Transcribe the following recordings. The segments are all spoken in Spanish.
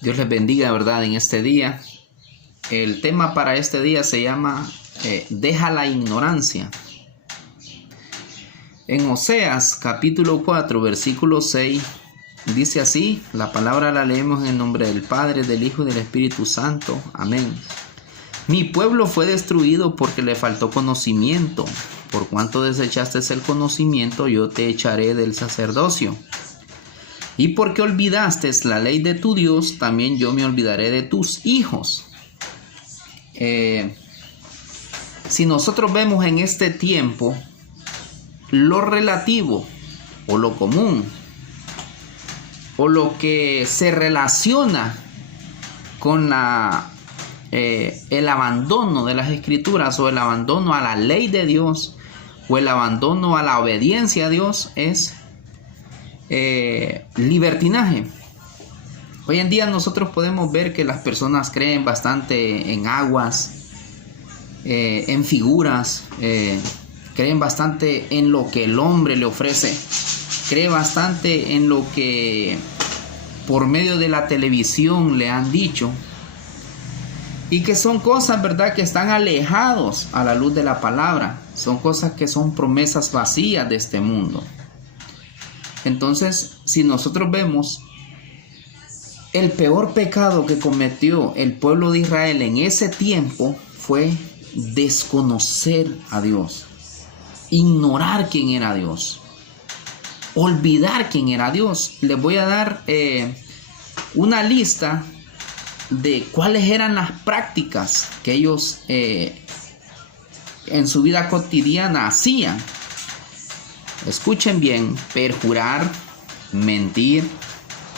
Dios les bendiga, ¿verdad? En este día. El tema para este día se llama Deja la ignorancia. En Oseas capítulo 4, versículo 6, dice así, la palabra la leemos en el nombre del Padre, del Hijo y del Espíritu Santo. Amén. Mi pueblo fue destruido porque le faltó conocimiento. Por cuanto desechaste el conocimiento, yo te echaré del sacerdocio. Y porque olvidaste la ley de tu Dios, también yo me olvidaré de tus hijos. Si nosotros vemos en este tiempo lo relativo o lo común o lo que se relaciona con el abandono de las escrituras o el abandono a la ley de Dios o el abandono a la obediencia a Dios es libertinaje. Hoy en día nosotros podemos ver que las personas creen bastante en aguas, en figuras, creen bastante en lo que el hombre le ofrece, creen bastante en lo que por medio de la televisión le han dicho, y que son cosas, ¿verdad?, que están alejados a la luz de la palabra, son cosas que son promesas vacías de este mundo. Entonces, si nosotros vemos el peor pecado que cometió el pueblo de Israel en ese tiempo fue desconocer a Dios, ignorar quién era Dios, olvidar quién era Dios. Les voy a dar una lista de cuáles eran las prácticas que ellos en su vida cotidiana hacían. Escuchen bien: perjurar, mentir,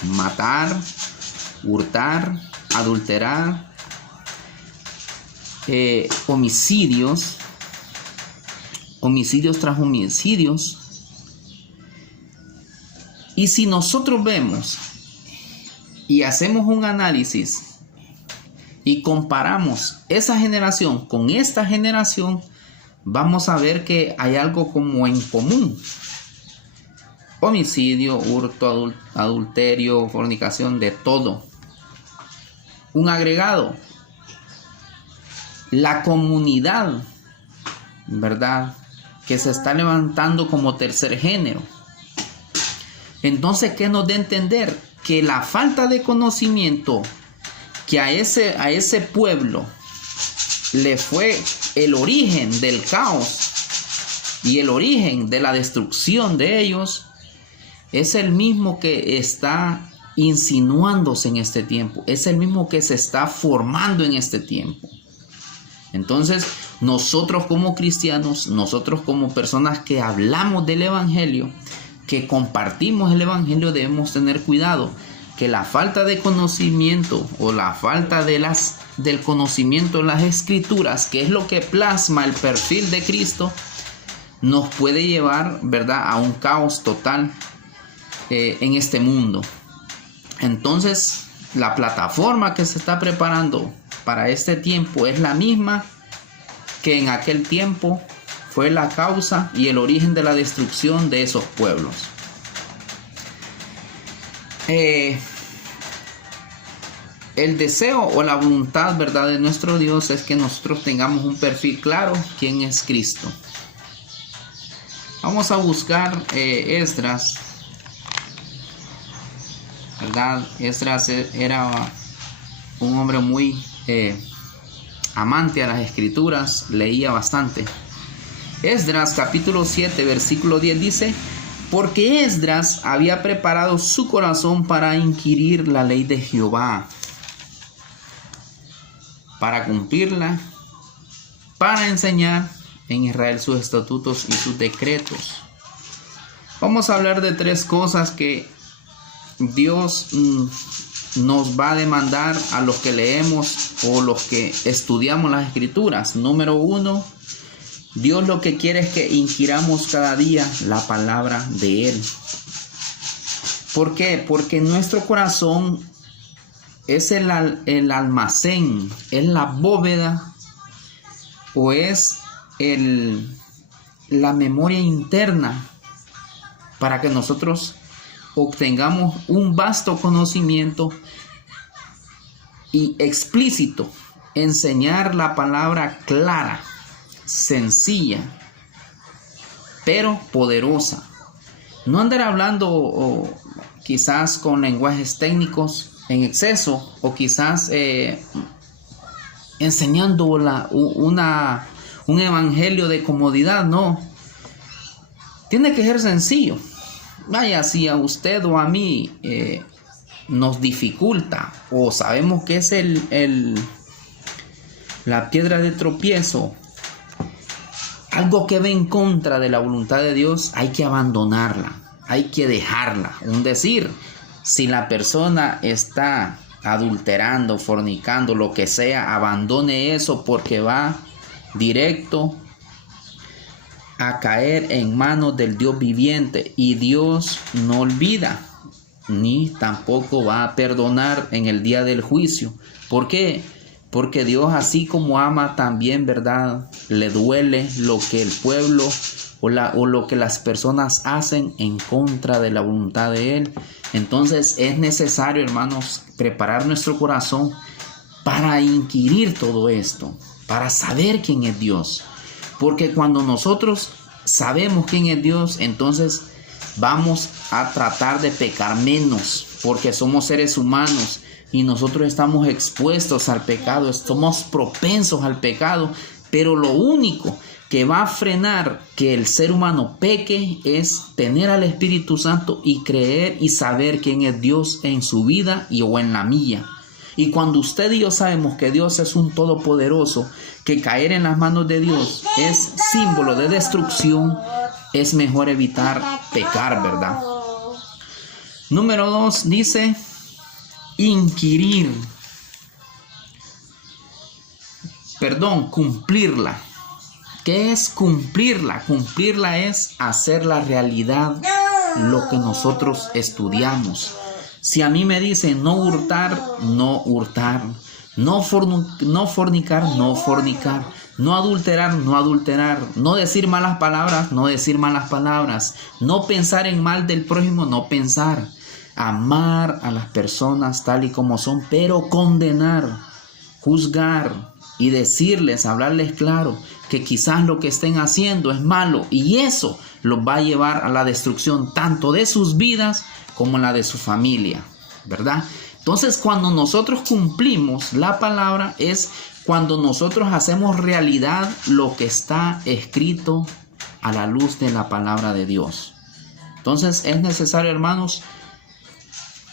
matar, hurtar, adulterar, homicidios tras homicidios. Y si nosotros vemos y hacemos un análisis y comparamos esa generación con esta generación, vamos a ver que hay algo como en común: homicidio, hurto, adulterio, fornicación, de todo. Un agregado: la comunidad, ¿verdad?, que se está levantando como tercer género. Entonces, ¿qué nos da a entender? Que la falta de conocimiento que a ese pueblo le fue el origen del caos y el origen de la destrucción de ellos, es el mismo que está insinuándose en este tiempo, es el mismo que se está formando en este tiempo. Entonces, nosotros como cristianos, nosotros como personas que hablamos del evangelio, que compartimos el evangelio, debemos tener cuidado que la falta de conocimiento o la falta del conocimiento de las escrituras, que es lo que plasma el perfil de Cristo, nos puede llevar, ¿verdad?, a un caos total en este mundo. Entonces, la plataforma que se está preparando para este tiempo es la misma que en aquel tiempo fue la causa y el origen de la destrucción de esos pueblos. El deseo o la voluntad, ¿verdad?, de nuestro Dios es que nosotros tengamos un perfil claro: quién es Cristo. Vamos a buscar Esdras, ¿verdad? Esdras era un hombre muy amante a las escrituras, leía bastante. Esdras capítulo 7 versículo 10 dice: porque Esdras había preparado su corazón para inquirir la ley de Jehová, para cumplirla, para enseñar en Israel sus estatutos y sus decretos. Vamos a hablar de tres cosas que Dios nos va a demandar a los que leemos o los que estudiamos las escrituras. Número 1, Dios lo que quiere es que inquiramos cada día la palabra de Él. ¿Por qué? Porque nuestro corazón es el almacén, es la bóveda o es la memoria interna para que nosotros obtengamos un vasto conocimiento y explícito. Enseñar la palabra clara, sencilla, pero poderosa. No andar hablando quizás con lenguajes técnicos en exceso, o quizás enseñando un evangelio de comodidad. No, tiene que ser sencillo. Vaya, si a usted o a mí nos dificulta, o sabemos que es la piedra de tropiezo, algo que va en contra de la voluntad de Dios, hay que abandonarla, hay que dejarla. Un decir, si la persona está adulterando, fornicando, lo que sea, abandone eso, porque va directo a caer en manos del Dios viviente, y Dios no olvida, ni tampoco va a perdonar en el día del juicio. ¿Por qué? Porque Dios, así como ama, también, ¿verdad?, le duele lo que el pueblo o lo que las personas hacen en contra de la voluntad de Él. Entonces es necesario, hermanos, preparar nuestro corazón para inquirir todo esto, para saber quién es Dios. Porque cuando nosotros sabemos quién es Dios, entonces vamos a tratar de pecar menos, porque somos seres humanos y nosotros estamos expuestos al pecado, somos propensos al pecado, pero lo único que va a frenar que el ser humano peque es tener al Espíritu Santo y creer y saber quién es Dios en su vida o en la mía. Y cuando usted y yo sabemos que Dios es un todopoderoso, que caer en las manos de Dios es símbolo de destrucción, es mejor evitar pecar, ¿verdad? Número 2 dice cumplirla. ¿Qué es cumplirla? Cumplirla es hacer la realidad lo que nosotros estudiamos. Si a mí me dicen no hurtar, no hurtar. No fornicar, no fornicar. No adulterar, no adulterar. No decir malas palabras, no decir malas palabras. No pensar en mal del prójimo, no pensar. Amar a las personas tal y como son, pero condenar, juzgar y decirles, hablarles claro que quizás lo que estén haciendo es malo, y eso los va a llevar a la destrucción tanto de sus vidas como la de su familia, ¿verdad? Entonces, cuando nosotros cumplimos la palabra es cuando nosotros hacemos realidad lo que está escrito a la luz de la palabra de Dios. Entonces es necesario, hermanos,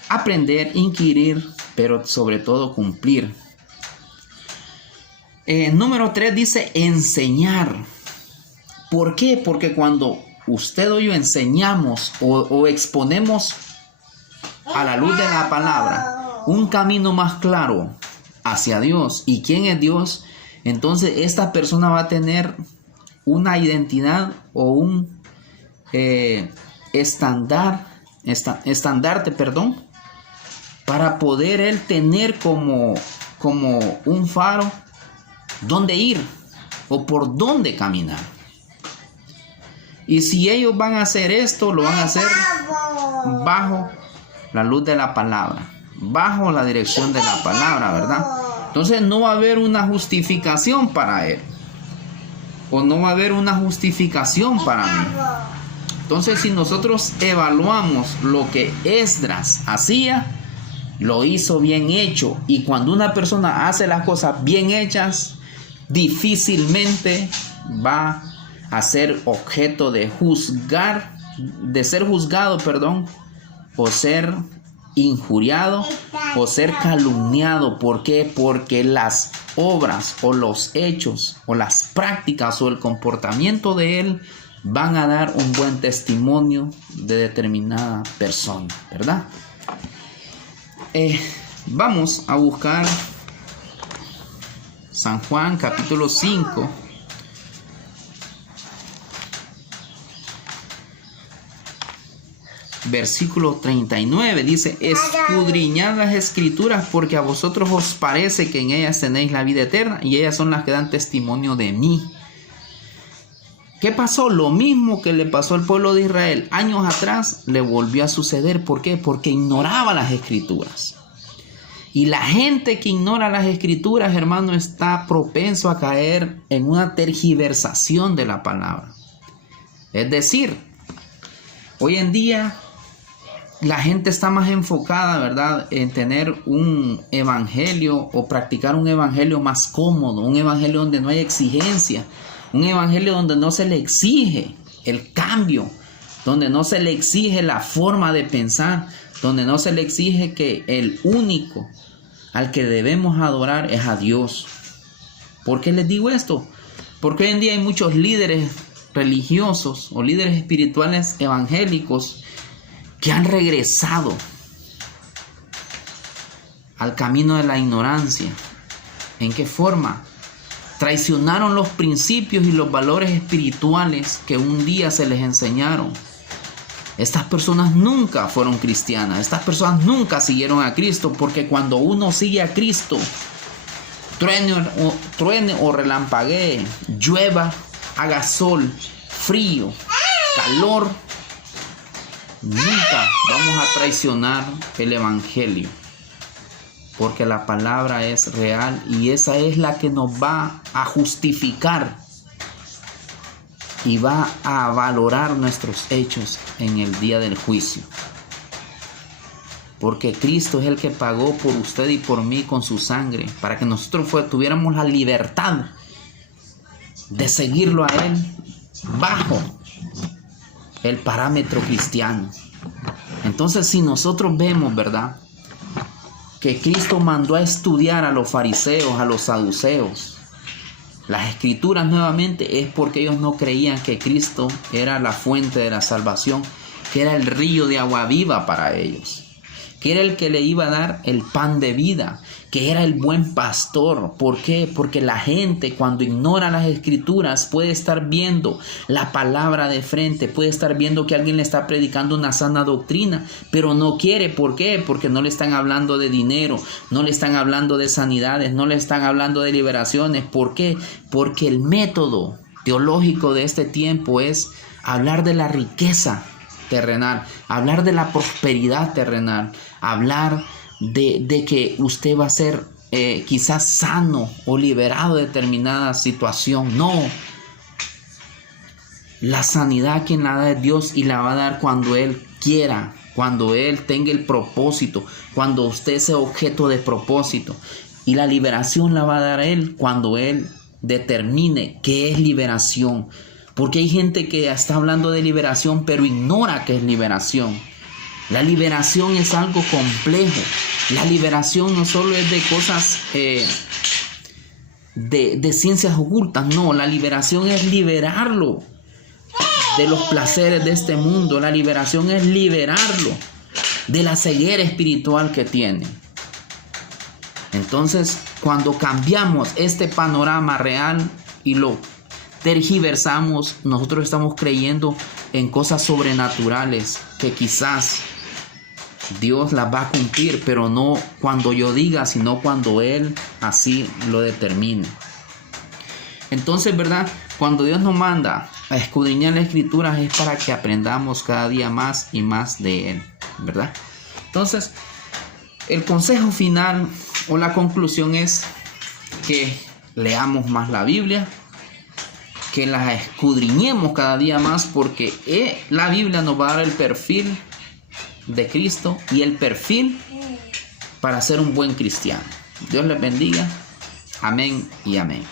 aprender, inquirir, pero sobre todo cumplir. Número 3 dice enseñar. ¿Por qué? Porque cuando usted o yo enseñamos o exponemos a la luz de la palabra un camino más claro hacia Dios y quién es Dios, entonces esta persona va a tener una identidad o un estandarte, para poder él tener como un faro dónde ir o por dónde caminar. Y si ellos van a hacer esto, lo van a hacer bajo la luz de la palabra, bajo la dirección de la palabra, ¿verdad? Entonces no va a haber una justificación para él, o no va a haber una justificación para mí. Entonces, si nosotros evaluamos lo que Esdras hacía, lo hizo bien hecho. Y cuando una persona hace las cosas bien hechas, difícilmente va a ser objeto de ser juzgado, o ser injuriado o ser calumniado. ¿Por qué? Porque las obras o los hechos o las prácticas o el comportamiento de él van a dar un buen testimonio de determinada persona, ¿verdad? Vamos a buscar San Juan capítulo 5. Versículo 39 dice: escudriñad las escrituras, porque a vosotros os parece que en ellas tenéis la vida eterna, y ellas son las que dan testimonio de mí. ¿Qué pasó? Lo mismo que le pasó al pueblo de Israel años atrás le volvió a suceder. ¿Por qué? Porque ignoraba las escrituras. Y la gente que ignora las escrituras, hermano, está propenso a caer en una tergiversación de la palabra. Es decir, hoy en día la gente está más enfocada, ¿verdad?, en tener un evangelio o practicar un evangelio más cómodo, un evangelio donde no hay exigencia, un evangelio donde no se le exige el cambio, donde no se le exige la forma de pensar, donde no se le exige que el único al que debemos adorar es a Dios. ¿Por qué les digo esto? Porque hoy en día hay muchos líderes religiosos o líderes espirituales evangélicos que han regresado al camino de la ignorancia. ¿En qué forma? Traicionaron los principios y los valores espirituales que un día se les enseñaron. Estas personas nunca fueron cristianas. Estas personas nunca siguieron a Cristo, porque cuando uno sigue a Cristo, truene o relampaguee, llueva, haga sol, frío, calor, nunca vamos a traicionar el evangelio, porque la palabra es real y esa es la que nos va a justificar y va a valorar nuestros hechos en el día del juicio. Porque Cristo es el que pagó por usted y por mí con su sangre, para que nosotros tuviéramos la libertad de seguirlo a Él bajo el parámetro cristiano. Entonces, si nosotros vemos, ¿verdad?, que Cristo mandó a estudiar a los fariseos, a los saduceos, las escrituras nuevamente, es porque ellos no creían que Cristo era la fuente de la salvación, que era el río de agua viva para ellos, que era el que le iba a dar el pan de vida, que era el buen pastor. ¿Por qué? Porque la gente, cuando ignora las escrituras, puede estar viendo la palabra de frente, puede estar viendo que alguien le está predicando una sana doctrina, pero no quiere. ¿Por qué? Porque no le están hablando de dinero, no le están hablando de sanidades, no le están hablando de liberaciones. ¿Por qué? Porque el método teológico de este tiempo es hablar de la riqueza terrenal, hablar de la prosperidad terrenal, hablar de que usted va a ser quizás sano o liberado de determinada situación. No, la sanidad quien la da es Dios, y la va a dar cuando Él quiera, cuando Él tenga el propósito, cuando usted sea objeto de propósito. Y la liberación la va a dar Él cuando Él determine qué es liberación. Porque hay gente que está hablando de liberación pero ignora qué es liberación. La liberación es algo complejo. La liberación no solo es de cosas de ciencias ocultas. No, la liberación es liberarlo de los placeres de este mundo. La liberación es liberarlo de la ceguera espiritual que tiene. Entonces, cuando cambiamos este panorama real y lo tergiversamos, nosotros estamos creyendo en cosas sobrenaturales que quizás Dios las va a cumplir, pero no cuando yo diga, sino cuando Él así lo determine. Entonces, ¿verdad? Cuando Dios nos manda a escudriñar las escrituras es para que aprendamos cada día más y más de Él, ¿verdad? Entonces, el consejo final o la conclusión es que leamos más la Biblia, que la escudriñemos cada día más, porque la Biblia nos va a dar el perfil de Cristo y el perfil para ser un buen cristiano. Dios les bendiga. Amén y amén.